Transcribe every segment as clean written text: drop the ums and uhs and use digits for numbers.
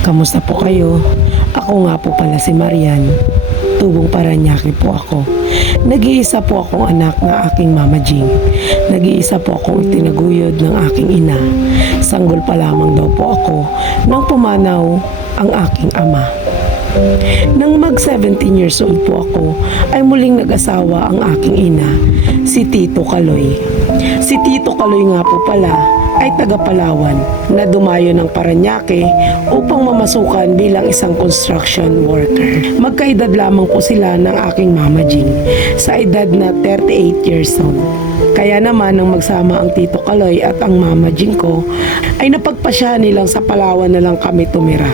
Kamusta po kayo? Ako nga po pala si Marian. Tubong Paranaque po ako. Nag-iisa po akong anak ng aking Mama Jing. Nag-iisa po akong itinaguyod ng aking ina. Sanggol pa lamang daw po ako nang pumanaw ang aking ama. Nang mag 17 years old po ako, ay muling nag-asawa ang aking ina, si Tito Kaloy. Si Tito Kaloy nga po pala ay taga Palawan na dumayo ng Paranaque upang mamasukan bilang isang construction worker. Magkaedad lamang po sila ng aking Mama Jing sa edad na 38 years old. Kaya naman nang magsama ang Tito Kaloy at ang Mama Jing ko ay napagpasya nilang sa Palawan na lang kami tumira.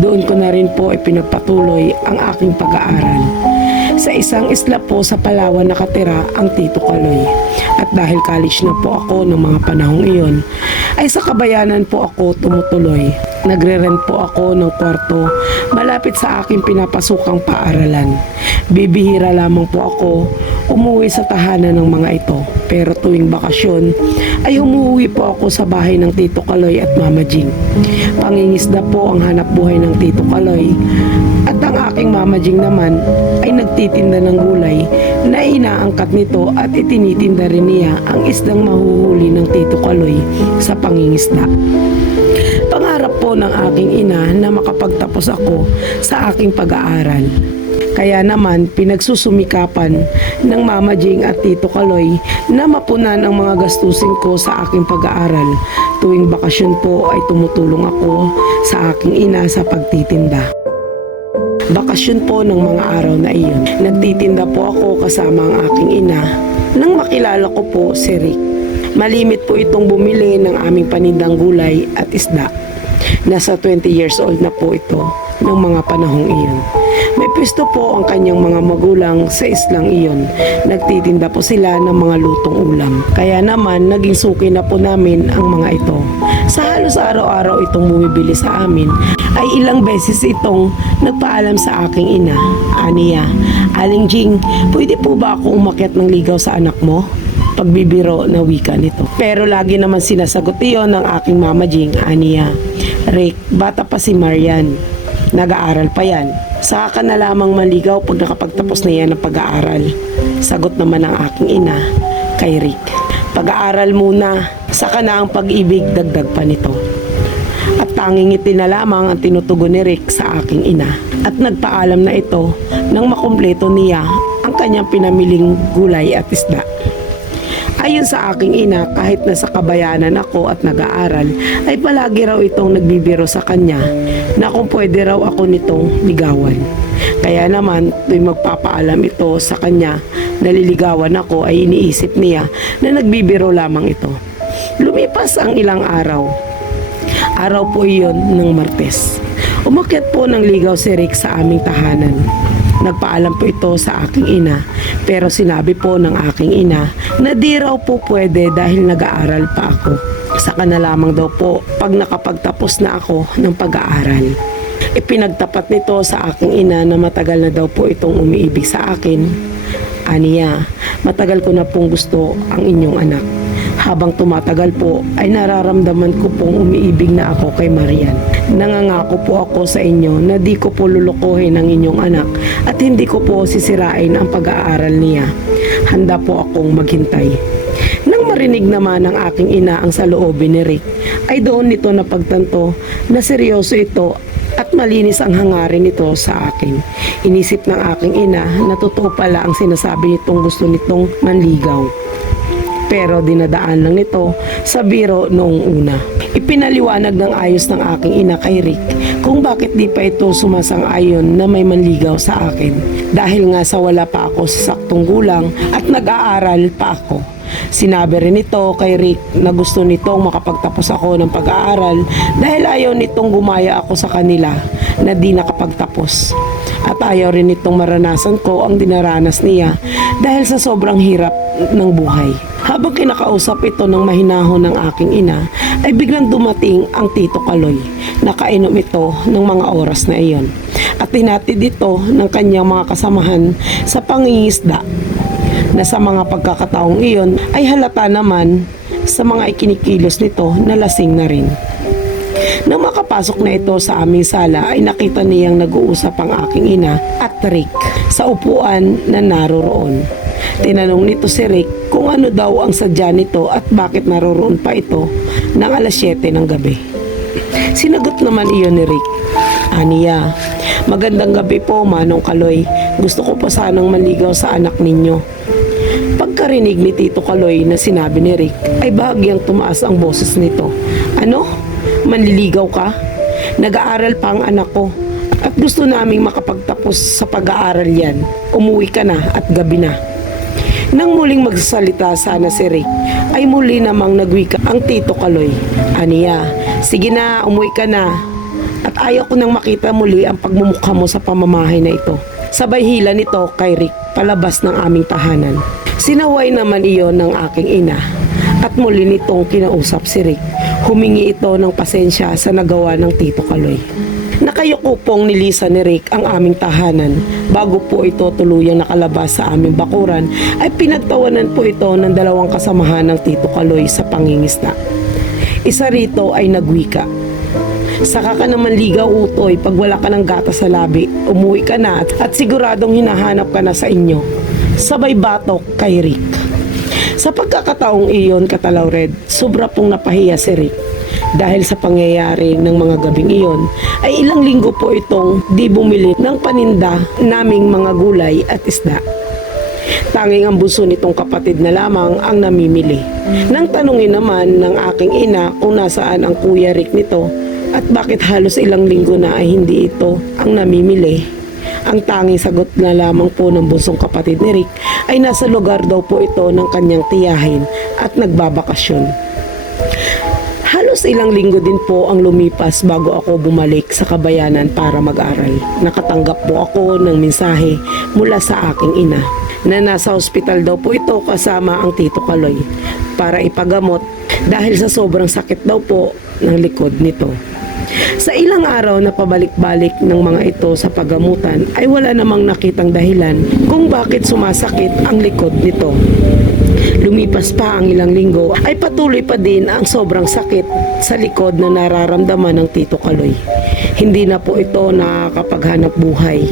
Doon ko na rin po ipinagpatuloy ang aking pag-aaral. Sa isang isla po sa Palawan nakatira ang Tito Kaloy. At dahil college na po ako ng mga panahong iyon, ay sa kabayanan po ako tumutuloy. Nagre-rent po ako ng kwarto malapit sa aking pinapasukang paaralan. Bibihira lamang po ako umuwi sa tahanan ng mga ito. Pero tuwing bakasyon ay umuwi po ako sa bahay ng Tito Kaloy at Mama Jing. Pangingisda po ang hanap buhay ng Tito Kaloy at ang aking Mama Jing naman ay nagtitinda ng gulay na inaangkat nito at itinitinda rin niya ang isdang mahuhuli ng Tito Kaloy sa pangingisda. Pangarap po ng aking ina na makapagtapos ako sa aking pag-aaral. Kaya naman pinagsusumikapan ng Mama Jing at Tito Kaloy na mapunan ang mga gastusin ko sa aking pag-aaral. Tuwing bakasyon po ay tumutulong ako sa aking ina sa pagtitinda. Bakasyon po ng mga araw na iyon. Nagtitinda po ako kasama ang aking ina nang makilala ko po si Rick. Malimit po itong bumili ng aming panindang gulay at isda. Nasa 20 years old na po ito ng mga panahong iyon. May pwesto po ang kanyang mga magulang sa islang iyon. Nagtitinda po sila ng mga lutong ulam. Kaya naman naging suki na po namin ang mga ito. Sa halos araw-araw itong bumibili sa amin ay ilang beses itong nagpaalam sa aking ina. Aniya, Aling Jing, pwede po ba ako umakyat ng ligaw sa anak mo? Pagbibiro na wika nito. Pero lagi naman sinasagot iyon ng aking Mama Jing. Aniya, Rick, bata pa si Marian. Nag-aaral pa yan. Saka ka na lamang maligaw pag nakapagtapos na yan ng pag-aaral. Sagot naman ng aking ina kay Rick. Pag-aaral muna, saka na ang pag-ibig, dagdag pa nito. At tanging ngiti na lamang ang tinutugon ni Rick sa aking ina. At nagpaalam na ito nang makumpleto niya ang kanyang pinamiling gulay at isda. Ayon sa aking ina, kahit nasa kabayanan ako at nag-aaral, ay palagi raw itong nagbibiro sa kanya na kung pwede raw ako nitong ligawan. Kaya naman, tuwing magpapaalam ito sa kanya na liligawan ako ay iniisip niya na nagbibiro lamang ito. Lumipas ang ilang araw. Araw po iyon ng Martes. Umakyat po ng ligaw si Rick sa aming tahanan. Nagpaalam po ito sa aking ina, pero sinabi po ng aking ina na di raw po pwede dahil nag-aaral pa ako. Saka na lamang daw po pag nakapagtapos na ako ng pag-aaral. Ipinagtapat nito sa aking ina na matagal na daw po itong umiibig sa akin. Aniya, matagal ko na pong gusto ang inyong anak. Habang tumatagal po ay nararamdaman ko pong umiibig na ako kay Marian. Nangangako po ako sa inyo na di ko po lulukuhin ang inyong anak at hindi ko po sisirain ang pag-aaral niya. Handa po akong maghintay. Nang marinig naman ng aking ina ang saloobin ni Rick, ay doon nito napagtanto na seryoso ito at malinis ang hangarin nito sa akin. Inisip ng aking ina na totoo pala ang sinasabi nitong gusto nitong manligaw. Pero dinadaan lang nito sa biro noong una. Ipinaliwanag ng ayos ng aking ina kay Rick kung bakit di pa ito sumasang-ayon na may manligaw sa akin. Dahil nga sa wala pa ako sa saktong gulang at nag-aaral pa ako. Sinabi rin ito kay Rick na gusto nitong makapagtapos ako ng pag-aaral dahil ayaw nitong gumaya ako sa kanila na di nakapagtapos. At ayaw rin nitong maranasan ko ang dinaranas niya dahil sa sobrang hirap ng buhay. Habang kinakausap ito ng mahinahon ng aking ina, ay biglang dumating ang Tito Kaloy. Nakainom ito ng mga oras na iyon. At tinatid ito ng kanyang mga kasamahan sa pangingisda na sa mga pagkakataong iyon ay halata naman sa mga ikinikilos nito na lasing na rin. Nang makapasok na ito sa aming sala ay nakita niyang nag-uusap ang aking ina at Rick sa upuan na naroroon. Tinanong nito si Rick kung ano daw ang sadya nito at bakit naroroon pa ito ng alas 7 ng gabi. Sinagot naman iyon ni Rick, "Aniya, magandang gabi po, Manong Kaloy. Gusto ko pa sanang manligaw sa anak ninyo." Pagkarinig ni Tito Kaloy na sinabi ni Rick ay bahagyang tumaas ang boses nito. "Ano? Manliligaw ka? Nag-aaral pa ang anak ko at gusto naming makapagtapos sa pag-aaral yan. Umuwi ka na at gabi na." Nang muling magsasalita sana si Rick ay muli namang nagwika ang Tito Kaloy, "Aniya, sige na, umuwi ka na. At ayaw ko nang makita muli ang pagmumukha mo sa pamamahay na ito." Sabay hila nito kay Rick palabas ng aming tahanan. Sinaway naman iyon ng aking ina at muli nitong kinausap si Rick. Humingi ito ng pasensya sa nagawa ng Tito Kaloy. Nakayuko pong nilisa ni Rick ang aming tahanan. Bago po ito tuluyang nakalabas sa aming bakuran ay pinagtawanan po ito ng dalawang kasamahan ng Tito Kaloy sa pangingisda. Isa rito ay nagwika, "Saka ka naman ligaw, utoy, pag wala ka ng gata sa labi. Umuwi ka na at siguradong hinahanap ka na sa inyo." Sabay batok kay Rick. Sa pagkakataong iyon, Katalaw Red, sobra pong napahiya si Rick. Dahil sa pangyayari ng mga gabing iyon, ay ilang linggo po itong di bumili ng paninda naming mga gulay at isda. Tanging ang bunso nitong kapatid na lamang ang namimili. Nang tanungin naman ng aking ina kung nasaan ang Kuya Rick nito at bakit halos ilang linggo na ay hindi ito ang namimili, ang tanging sagot na lamang po ng bunsong kapatid ni Rick ay nasa lugar daw po ito ng kanyang tiyahin at nagbabakasyon. Halos ilang linggo din po ang lumipas bago ako bumalik sa Kabayanan para mag-aral. Nakatanggap po ako ng mensahe mula sa aking ina na nasa ospital daw po ito kasama ang Tito Kaloy para ipagamot dahil sa sobrang sakit daw po ng likod nito. Sa ilang araw na pabalik-balik ng mga ito sa paggamutan ay wala namang nakitang dahilan kung bakit sumasakit ang likod nito. Lumipas pa ang ilang linggo ay patuloy pa din ang sobrang sakit sa likod na nararamdaman ng Tito Kaloy. Hindi na po ito nakakapaghanap buhay.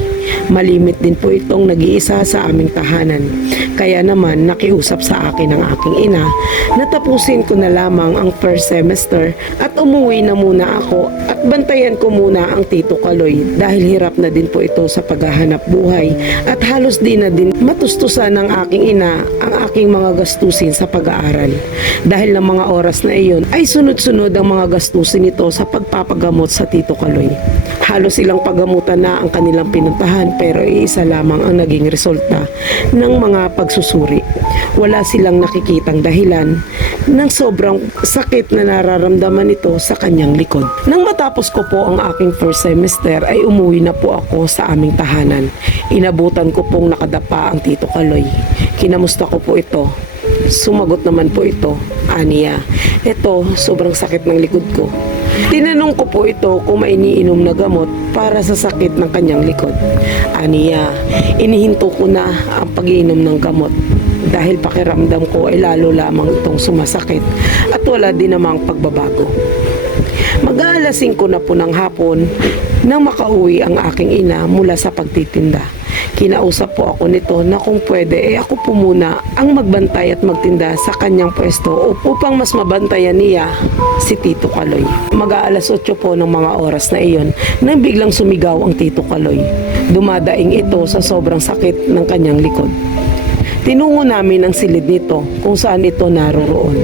Malimit din po itong nag-iisa sa aming tahanan. Kaya naman nakiusap sa akin ng aking ina na tapusin ko na lamang ang first semester at umuwi na muna ako at bantayan ko muna ang Tito Kaloy dahil hirap na din po ito sa paghahanap buhay at halos di na din matustusan ng aking ina ang aking mga gastusin sa pag-aaral. Dahil ng mga oras na iyon ay sunod-sunod ang mga gastusin nito sa pagpapagamot sa Tito Kaloy. Halos ilang paggamutan na ang kanilang pinuntahan pero iisa lamang ang naging resulta ng mga pagsusuri. Wala silang nakikitang dahilan ng sobrang sakit na nararamdaman nito sa kanyang likod. Nang matapos ko po ang aking first semester ay umuwi na po ako sa aming tahanan. Inabutan ko pong nakadapa ang Tito Kaloy. Kinamusta ko po ito. Sumagot naman po ito, "Aniya, ito sobrang sakit ng likod ko." Tinanong ko po ito kung may iniinom na gamot para sa sakit ng kanyang likod. "Aniya, inihinto ko na ang pag-iinom ng gamot dahil pakiramdam ko ay lalo lamang itong sumasakit at wala din namang pagbabago." Mag-aalas 5 na po ng hapon nang makauwi ang aking ina mula sa pagtitinda. Kinausap po ako nito na kung pwede ako po muna ang magbantay at magtinda sa kanyang pwesto upang mas mabantayan niya si Tito Kaloy. Mag-aalas 8 po ng mga oras na iyon nang biglang sumigaw ang Tito Kaloy. Dumadaing ito sa sobrang sakit ng kanyang likod. Tinungo namin ang silid nito kung saan ito naroroon.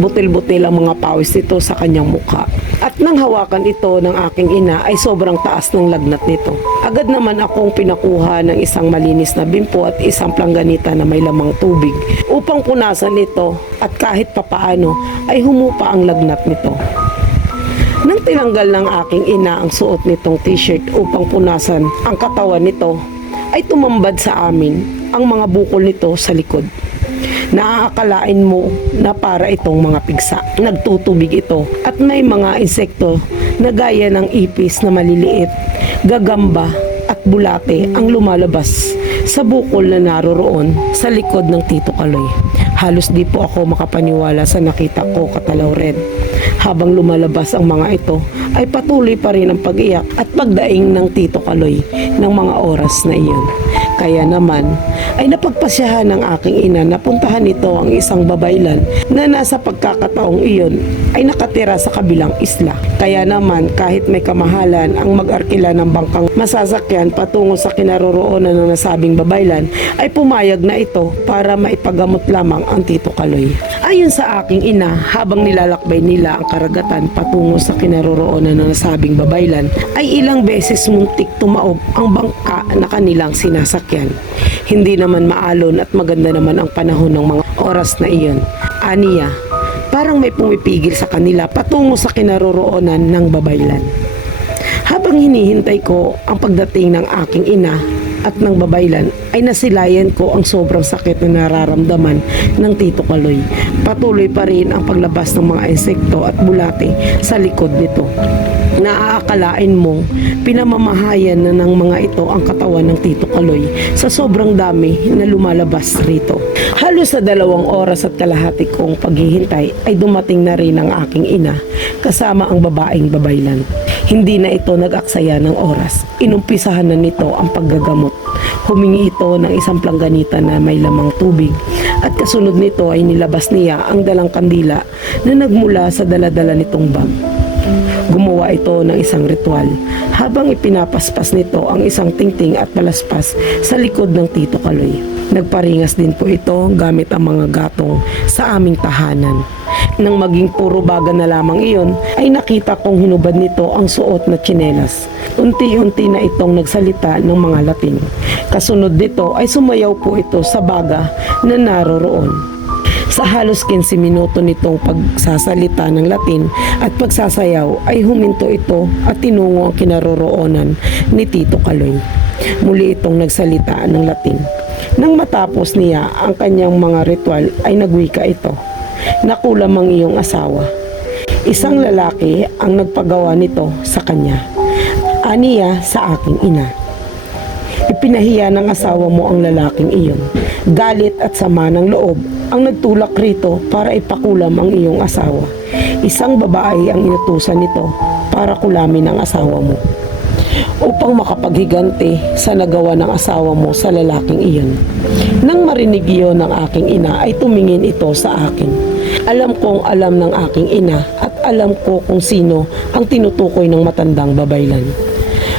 Butil-butil ang mga pawis nito sa kanyang mukha. At nang hawakan ito ng aking ina ay sobrang taas ng lagnat nito. Agad naman akong pinakuha ng isang malinis na bimpo at isang plangganita na may lamang tubig upang punasan ito at kahit papaano ay humupa ang lagnat nito. Nang tinanggal ng aking ina ang suot nitong t-shirt upang punasan ang katawan nito ay tumambad sa amin ang mga bukol nito sa likod. Naaakalain mo na para itong mga pigsa. Nagtutubig ito at may mga insekto na gaya ng ipis na maliliit, gagamba at bulate ang lumalabas sa bukol na naroroon sa likod ng Tito Kaloy. Halos di po ako makapaniwala sa nakita ko, Katalaw Red. Habang lumalabas ang mga ito, ay patuloy pa rin ang pag-iyak at pagdaing ng Tito Kaloy ng mga oras na iyon. Kaya naman, ay napagpasyahan ng aking ina na puntahan nito ang isang babaylan na nasa pagkakataong iyon ay nakatira sa kabilang isla. Kaya naman, kahit may kamahalan ang mag-arkila ng bangkang masasakyan patungo sa kinaroroonan ng nasabing babaylan, ay pumayag na ito para maipagamot lamang ang Tito Kaloy. Ayon sa aking ina, habang nilalakbay nila ang karagatan patungo sa kinaroroonan ng nasabing babaylan, ay ilang beses muntik tumaob ang bangka na kanilang sinasakyan. Hindi naman maalon at maganda naman ang panahon ng mga oras na iyon. Aniya, parang may pumipigil sa kanila patungo sa kinaroroonan ng babaylan. Habang hinihintay ko ang pagdating ng aking ina at ng babaylan, ay nasilayan ko ang sobrang sakit na nararamdaman ng Tito Kaloy. Patuloy pa rin ang paglabas ng mga insekto at bulate sa likod nito. Naaakalain mong pinamamahayan na ng mga ito ang katawan ng Tito Kaloy sa sobrang dami na lumalabas rito. Halos sa 2 oras at kalahati kong paghihintay ay dumating na rin ang aking ina kasama ang babaeng babaylan. Hindi na ito nag-aksaya ng oras. Inumpisahan na nito ang paggagamot. Humingi ito ng isang plangganita na may lamang tubig at kasunod nito ay nilabas niya ang dalang kandila na nagmula sa daladala nitong bag. Gumawa ito ng isang ritual habang ipinapaspas nito ang isang tingting at palaspas sa likod ng Tito Kaloy. Nagparingas din po ito gamit ang mga gatong sa aming tahanan. Nang maging puro baga na lamang iyon, ay nakita kong hinubad nito ang suot na tsinelas. Unti-unti na itong nagsalita ng mga Latin. Kasunod nito ay sumayaw po ito sa baga na naroroon. Sa halos 15 minuto nitong pagsasalita ng Latin at pagsasayaw ay huminto ito at tinungo ang kinaroroonan ni Tito Kaloy. Muli itong nagsalita ng Latin. Nang matapos niya ang kanyang mga ritual ay nagwika ito. Nakulam ang iyong asawa. Isang lalaki ang nagpagawa nito sa kanya. Aniya sa aking ina. Ipinahiya ng asawa mo ang lalaking iyon. Galit at sama ng loob ang nagtulak rito para ipakulam ang iyong asawa. Isang babae ang inutusan nito para kulamin ang asawa mo upang makapaghiganti sa nagawa ng asawa mo sa lalaking iyon. Nang marinig iyon ng aking ina ay tumingin ito sa akin. Alam kong alam ng aking ina at alam ko kung sino ang tinutukoy ng matandang babaylan.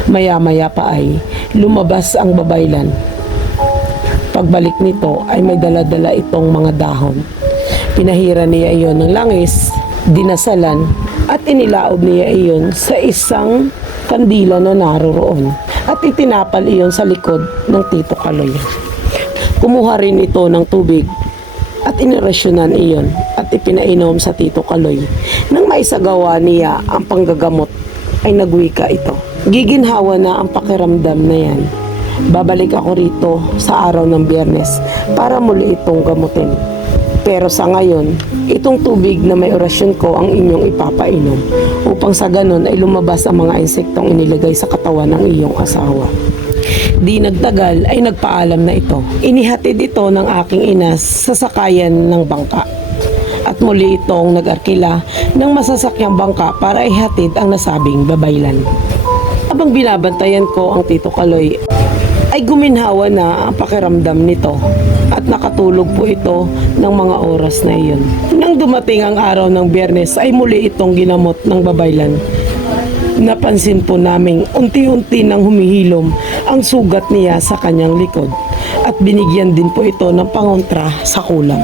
Maya-maya pa ay lumabas ang babaylan. Pagbalik nito ay may dala-dala itong mga dahon. Pinahira niya iyon ng langis, dinasalan at inilaob niya iyon sa isang kandila na naroroon at itinapal iyon sa likod ng Tito Kaloy. Kumuha rin ito ng tubig at inirasyonan iyon at ipinainom sa Tito Kaloy. Nang maisagawa niya ang panggagamot ay nagwika ito. Giginhawa na ang pakiramdam na yan. Babalik ako rito sa araw ng Biyernes para muli itong gamutin. Pero sa ngayon, itong tubig na may orasyon ko ang inyong ipapainom upang sa ganon ay lumabas ang mga insektong inilagay sa katawan ng iyong asawa. Di nagtagal ay nagpaalam na ito. Inihatid ito ng aking ina sa sakayan ng bangka. At muli itong nag-arkila ng masasakyang bangka para ihatid ang nasabing babaylan. Habang binabantayan ko ang Tito Kaloy, ay guminhawa na ang pakiramdam nito at nakatulog po ito ng mga oras na iyon. Nang dumating ang araw ng Biyernes ay muli itong ginamot ng babaylan. Napansin po naming unti-unti nang humihilom ang sugat niya sa kanyang likod at binigyan din po ito ng pangontra sa kulam.